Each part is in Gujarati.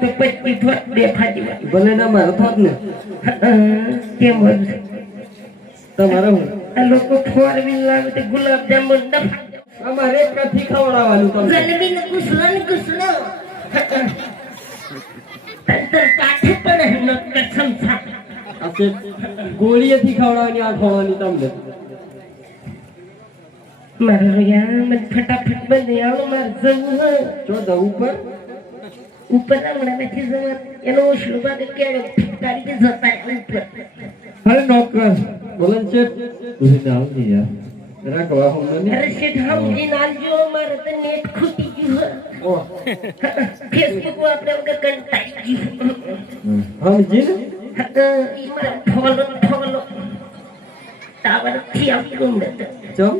તો 25 થોત બે ફાટી ભલે ના મારો થોત ને કેમ હોય તમારે હું આ લોકો 4 વ્હીલ લાવે તો ગુલાબ જાંબુ અમારે એક કથી ખવડાવવાનું તમને જલેબી ને કુસલો તંતર કાઠે પણ ન કસમ થા આપણે ગોળીએથી ખવડાવવાની આ ખવડાવવાની તમને મારે રોયા મને ફટાફટ બંધ આવો મારે જવું હે જો દઉં ઉપર હમણાં નથી જવા એનો ઓછલું બાદ કેળો ફટકારી કે જતા ઉપર અરે નોકર બોલન છે તું જાવ ને યાર જરા કવા હું ને અરે શેઠ સમજી નાલજો મારે તો નેટ ખૂટી ગયું હે ઓ ફેસબુક વાપરે વગર કંટાળી ગયું સમજી ને ઈમાં ફોલો ટાવર થી આવી ગયું ને ચમ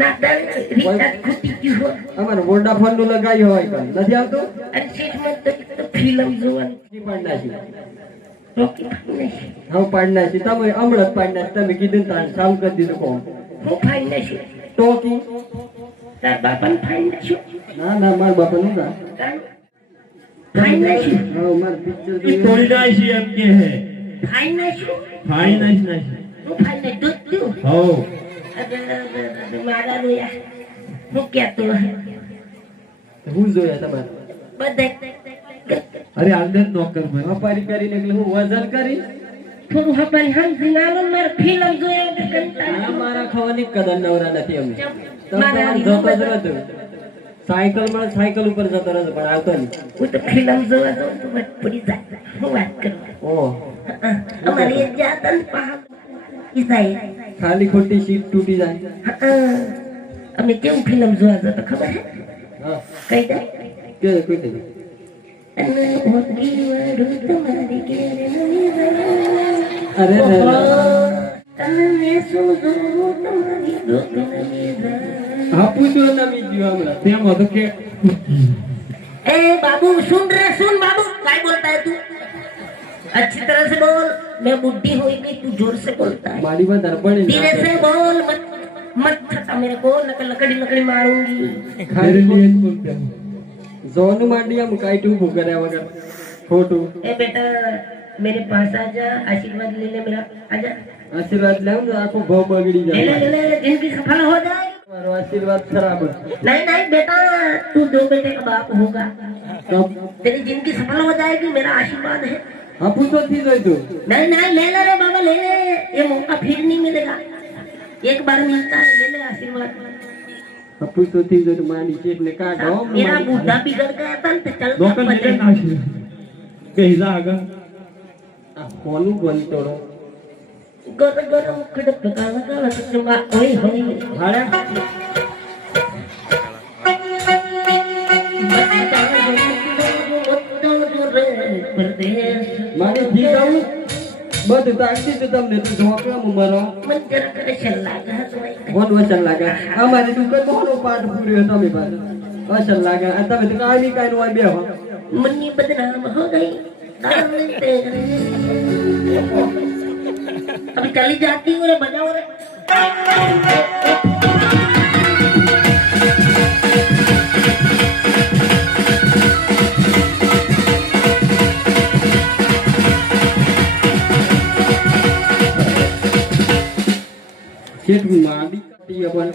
ના તારે રિચાર્જ ખૂટી ગયું હે અમારે વોડાફોન નું લગાવ્યું હોય કાલ નથી આવતું અરે શેઠ મને તો ફિલ્મ જોવાની પાડ નાખી રોકી નહીં હા પાડ નાખી તમે હમણાં જ પાડ નાખી તમે કીધું તાર ચાલુ કરી દીધું કોણ હું ફાઈન નાખ્યું ટોકી તાર બાપાને ફાઈન નાખ્યું ના ના મારા બાપા નું કા ફાઈન નાખ્યું હા માર પિક્ચર તોડી નાખી એમ કે હે ફાઈન નાખ્યું ફાઈ નાખી હું ફાઈન ને દૂધ પીવું હો મારા રોયા હું કહેતો હું જોયા તમારે બધા અરે આંદર નોકર ભાઈ વેપારી કરીને એટલે હું વજન કરી થોડું હપન સમજી નાલો મારે ફિલ્મ જોયા તો કંટાળો આ મારા ખાવાની કદર નવરા નથી અમે મારા જતો જ રહેતો સાયકલ ઉપર જતો રહેતો પણ આવતો નહીં હું તો ફિલ્મ જોવા જાઉં તો વાત પડી જાય હું વાત કરું ઓહ અમારે એક જાતન પહાડ ઈસાઈ ખાલી ખોટી સીટ તૂટી જાય અમે કેવું ફિલ્મ જોવા જતા ખબર હે હા કઈ દે કે કોઈ નહીં અને ઓગી વાળું તમારી ઘેરે નવી અરે રે તમે શું જોવું તમારી રોગ નવી આપું છું તમે જીવા હમણાં તેમ હતો કે ए बाबू सुन बाबू क्या बोलता है तू अच्छी तरह से बोल मैं बुढ़ी हुई नहीं तू जोर से बोलता है મારી વાત દર્પણ धीरे से बोल मत छटा मेरे को लकड़ी मारूंगी मेरे लिए बोलते हैं જોનું માંડી આમ કાઈટું ઉભું કર્યા વગર ખોટું ए बेटा मेरे पास आजा आशीर्वाद ले ले मेरा आजा આશીર્વાદ લેવું તો આખું ભાવ બગડી ले જાય ले जिंदगी सफल हो जाए મારો આશીર્વાદ ખરાબ नहीं बेटा तू 2 बेटे का बाप होगा તમ तेरी जिंदगी सफल हो जाएगी मेरा आशीर्वाद है આપું તો થી જોઈતું नहीं ले ले रे बाबा ले ले ये मौका फिर नहीं मिलेगा एक बार मिलता है ले ले आशीर्वाद આપું તો થી જોઈતું માંડી છે એટલે કાઢો मेरा बूढ़ा बिगड़ गया था तो चल नौकर ने नाखी के हिला आगा આ કોનું ગોલી તોડો गरम खड़प काला चुमा ओए होए હાડે મારી જીગાવું બધું તાકતી તો તમને તું ઢોકળા મરો मन जरा करे चल लगा तो કોણ વચન લાગે અમારી દુકાન કોનો પાઠ પૂર્યો તમે પાસે વચન લાગે આ તમે તો કાઈ ની કાઈ નો બે હો मन्नी बदनाम हो गई अभी चली जाती हूँ रे बजाओ रे શેઠ માંડી કાઢી પણ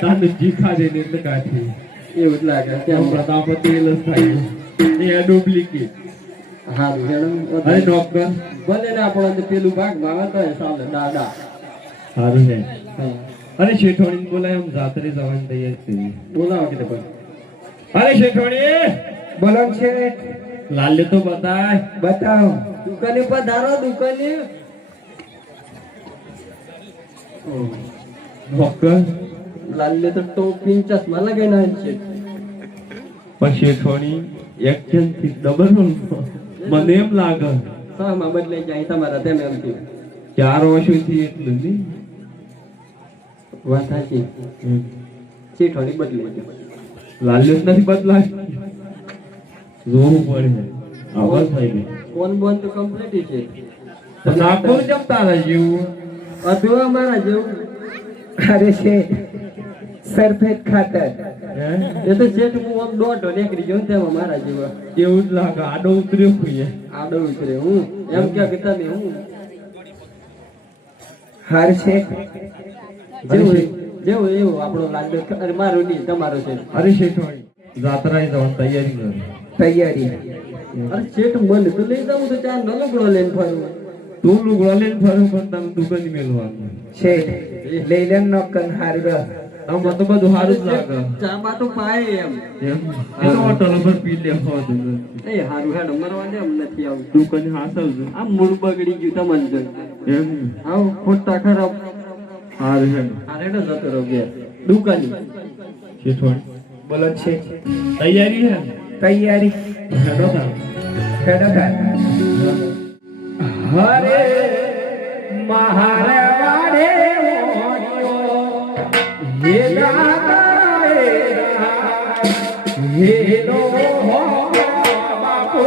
તાને જીખા દેને એટલે કાઠી એવું જ લાગે તેમ ત્યાં પ્રતાપતિ લસ થાય એ ડુપ્લિકેટ હારું હેડો અરે નોકર ભલે ને આપણો તો પેલું ભાગ માં તો સાલે દાદા સારું છે હા અરે શેઠોણી બોલાય આમ જાત્રે જવાની તૈયાર છે બોલાવો કે પણ અરે શેઠોણી બોલો છે લાલ્ય તો બતાય બતાવો દુકાને પર ધારો દુકાને નોકર લાલ્ય તો ટોપી ચશ્મા લગાઈને આવે છે પણ શેઠોણી એક્શન થી ડબલ મને એમ લાગે સામાં બદલાઈ જાય તમારા તેમ એમ થયું 4 વર્ષથી એટલું નહીં વાત સાચી શેઠોણી બદલાઈ જાય લાલ્ય નથી બદલાય જોવું પડે આવાજ થઈ ગઈ કોણ બોન તો કમ્પ્લીટ છે નાખો જમતા રહે જેવું અધૂરા મારા જેવું અરે છે સરફેદ ખાતર હે એ તો શેઠ હું આમ દોઢો નીકળી ગયો ને તેમાં મારા જેવા એવું જ લાગે આડો ઉતર્યો હોય આડો ઉતરે હું એમ ક્યાં કે તમે હું હાર છે જેવું જેવું એવું આપણો લાગે અરે મારો નહીં તમારો છે અરે શેઠવાણી જાત્રાએ જવાની તૈયારી કર તૈયારી અરે શેઠ મને તો લઈ જાઉં તો ચાર નલગડો લઈને ફરું તું લુગડો લઈને ફરું પણ તમે દુકાન મેળવાનું છે લઈ લે નોકન હાર રહ આમાં તો બધું સારું જ લાગે ચા બા તો પાય એમ એમ એ તો હોટલ પર પી લેવા હતું એ હારું હેડ મરવા દે એમ નથી આવું દુકાન હાસલ છે આ મૂળ બગડી ગયું તમને જોઈ એમ આવ ખોટા ખરાબ હારું હેડ આ રેડો જતો રહો ઘેર દુકાની શેઠવાણી બોલો છે તૈયારી હે તૈયારી હેડો તાર ખેડો હરે મહારે વાડે હે દાતારે હે લો હો બાપુ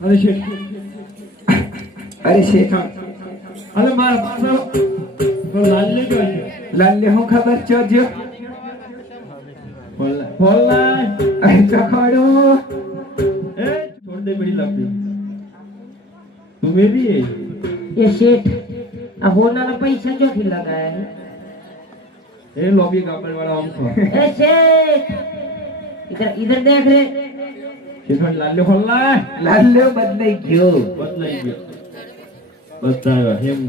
અરે શેઠ અરે શેઠ અરે મારા પાછળ લાલ લઈ ગયો છે લાલ્ય હું ખબર ચોજો ફોલ્લા અરે ચખાડો એ છોડ દે ભાઈ લાગ્યો તું મેરી है ये सेठ अब होना ना पैसा जो भी लगाया है ए लॉबी कापड़ वाला हमको ए सेठ इधर इधर देख रे શેઠવાણી લાલ ફોલ્લા લાલ્યો બદલાઈ ગયો બદલાઈ ગયો બતાવ્યો એમ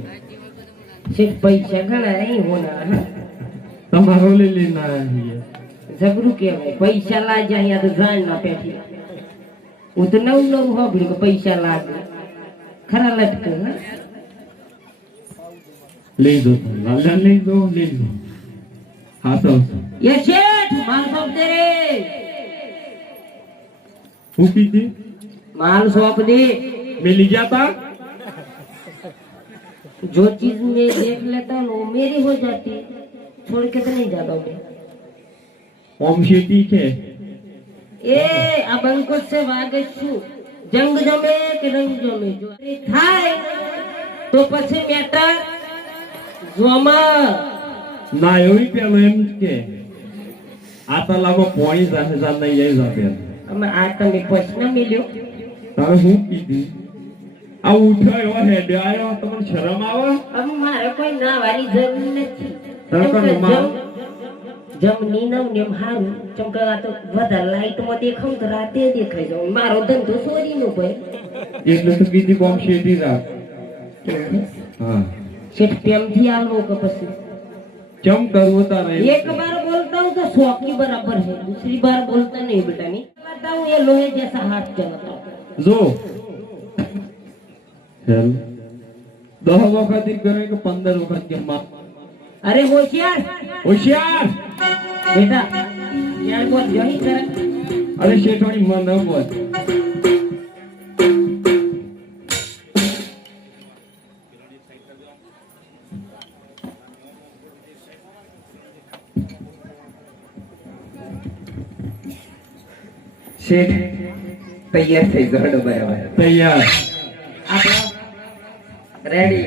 सेठ पैसा घना नहीं होना है તમારો લઈ લેના है जबरू के पैसा ला जा यहाँ तो जान ना बैठी वो तो नौ नौ हो भी पैसा ला खरा लटक ना ले दो लाल ले दो हाँ तो ये सेठ माल सौंप दे रे वो पीती माल सौंप दे मिल गया था जो चीज मैं देख लेता हूँ वो मेरी हो जाती छोड़ के तो नहीं जाता मैं ओम शेती के ए अब अंकुश से वागे छू जंग जमे के रंग जमे जो थाय तो પછી મેટર જોમાં ના એવી પેલો એમ કે આ તલામાં પોણી જાશે જાન નહીં જાય જાતે અમે આ તમે પ્રશ્ન મિલ્યો તારે શું કીધી આ ઉઠાયો હેડે આયો તમને શરમ આવે હવે મારે કોઈ ના વાળી જરૂર નથી તારે કોને જેમ નીનવ ને એમ હારું ચમકે આ તો વધારે લાઈટમાં દેખાવ તો રાતે દેખાઈ જાવ મારો ધંધો સોરીનો ભાઈ એટલે તો બીજી કોમ શેઠી રાખ હા શેઠ પ્રેમથી આવવો કે પછી ચમ કરવું તારે एक बार बोलता हूँ तो 100 की बराबर है दूसरी बार बोलता नहीं बेटा नहीं बताता हूँ ये लोहे जैसा हाथ चलाता हूँ જો હેલ 10 વખત ઈ કરે કે 15 વખત કે માં अरे होशियार હોશિયાર बेटा यार बहुत जही कर અરે શેઠવાણી માં ન બોલ શેઠ તૈયાર થઈ ગયો બરાબર તૈયાર आपला રેડી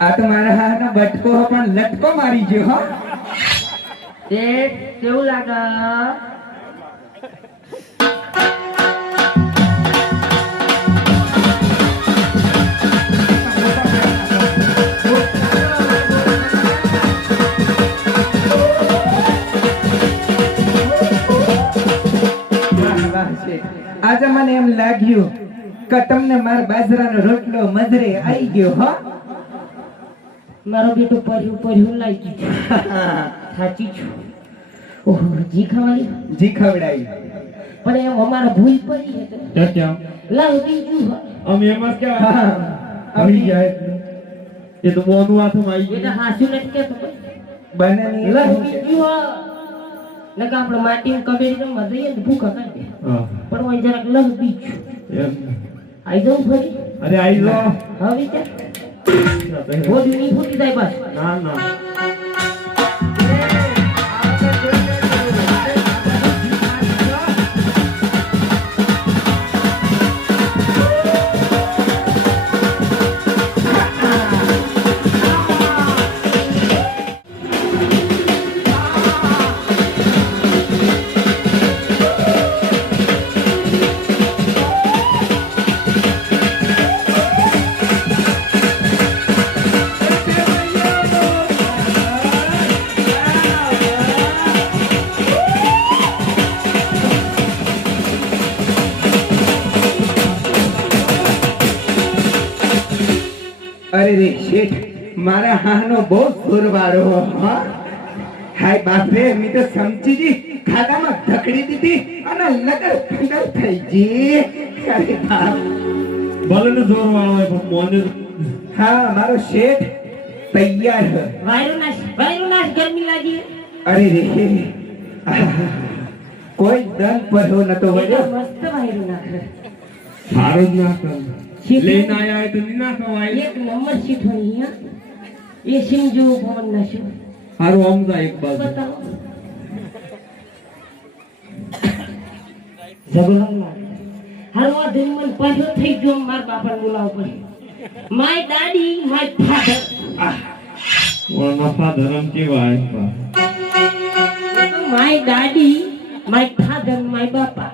આ તો મારા હાથનો બટકો પણ લટકો મારી ગયો હો देख केवं लागा વાહ શેઠ આજે મને એમ લાગ્યું કે તમને મારા બાજરાનો રોટલો મજરે આવી ગયો હો મારો બેટો પડ્યું પડ્યું લાગી ગયું સાચી છું ઓહો જી ખાવાની જી ખવડાવી પણ એમ અમારે ભૂલ પડી છે તે ક્યાં લાવ બીજું અમે એમાં કે હા આવી જાય એ તો મોનું હાથમાં આવી બેટા ગયું હાસુ નથી કેતો બનેની લાવ શું છે? બીજું નકા આપણે માટી કબેરી રમવા જઈએ ને ભૂખા કાઢે હા પણ ઓય જરાક લહ બીજું એમ આઈ જાઉં ફરી અરે આઈ જાઓ હવે ચાલ બોડી ની ફૂટી જાય બસ ના ના અરે રે શેઠ મારા હાનો બહુ સુરવાળો હા હાય બાપરે મી તો સમજીજી ખાડામાં ધકડી દીધી અને લગર ફંગલ થઈ ગઈ અરે બાપ ભલે ને જોર વાળો હોય પણ મોને હા મારો શેઠ તૈયાર છે વાયરો નાશ ગરમી લાગી અરે રે કોઈ દન પર નતો વળ્યો મસ્ત વાયરો નાખે સારું જ ના કર શીખો. લઈને આયા હોય તો ની ના ખવાય એક નંબર સીટ હોય અહીંયા એ સિંહ જેવો પવન નાખ્યો સારું આમ જાય એક બાજુ બતાવો જબરદસ્ત હારું આ ધર્મન પાછો થઈ ગયો માર બાપાને બોલાવવો પડે માય દાડી માય ફાધર ઓળના સાધારણ કેવાય માય દાડી માય ફાધર માય બાપા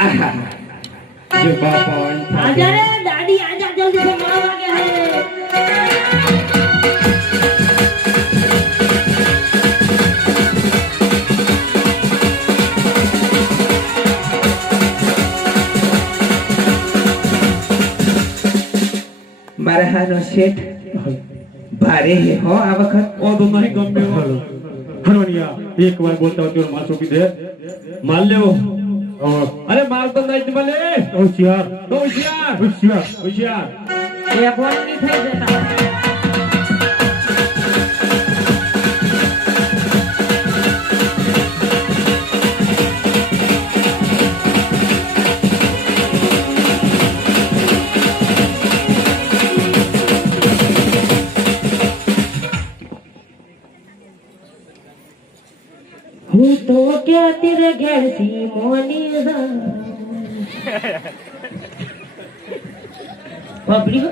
આહા જે બાપા હોય ને आजा रे दादी आजा जल्दी से 9 वागे है મારા હાનો શેઠ ભારે હે હો આ વખત ઓ તો નહીં ગમે હરવણિયા એક વાર બોલતા હોય તો માથું કીધે માલ લેવો અરે માલ તો નહીં મળે હોશિયાર હોશિયાર હોશિયાર હોશિયાર ये बोल नहीं થઈ જતા હું તો ક્યાં તેરે ઘેરથી મોની જાઉં. બાપરી હો.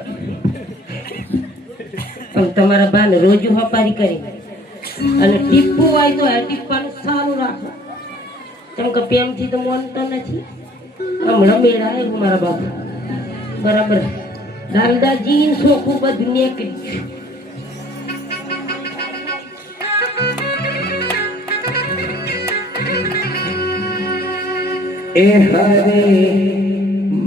પણ તમારા બાને રોજ હપારી કરી અને ટીપું હોય તો આ ટીપાનું સારું રાખો. કેમ કે પ્રેમથી તો માનતા નથી. હમણાં મેળા આવ્યું મારા બાપા બરાબર દાલદાજી સોખું બધું નીકળી એ હરે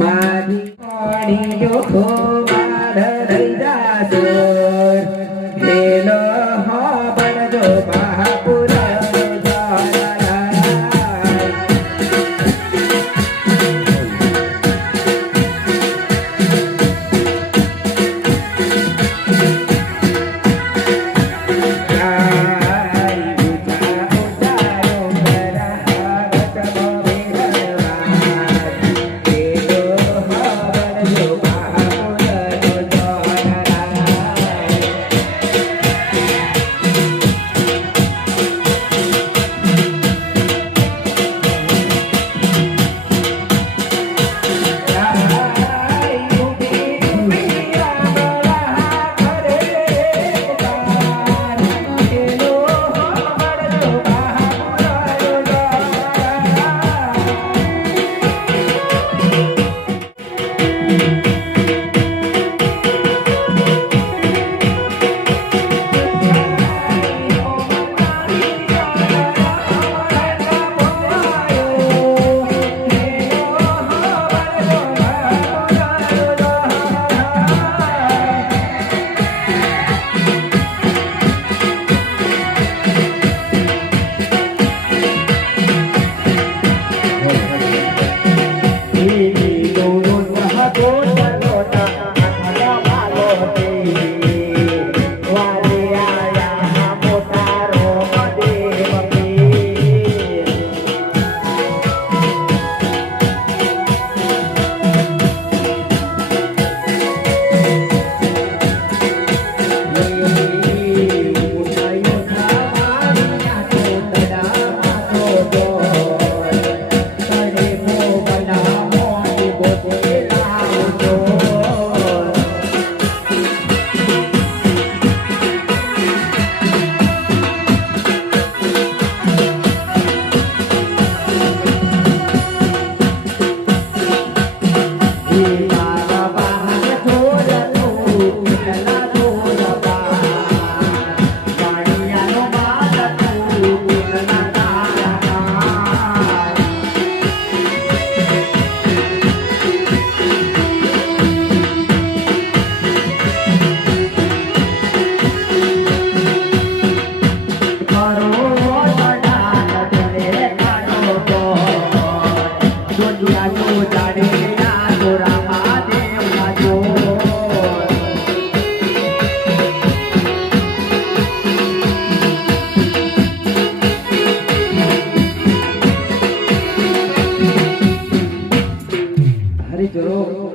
મારી પાણી જો ખોવાડ રહી જાતો હેલો હા બનજો બાપુર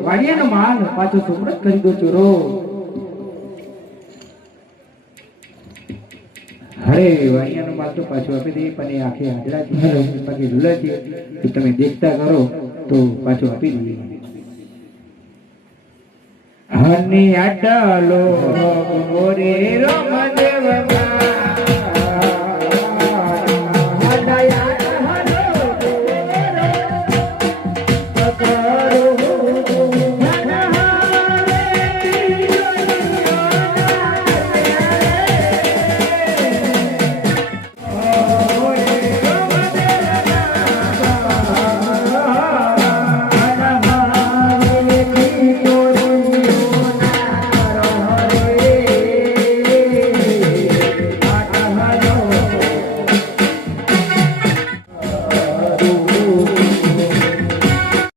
વાડિયાનો માલ પાછો સુપ્રત કરી દો ચોરો. અરે વાડિયાનો માલ તો પાછો આપી દઈએ પણ એ આખી હાજરા છે બાકી ઝૂલા છે તો તમે દેખતા કરો તો પાછો આપી દઈએ. હની આડાલો ગોરે રમદેવ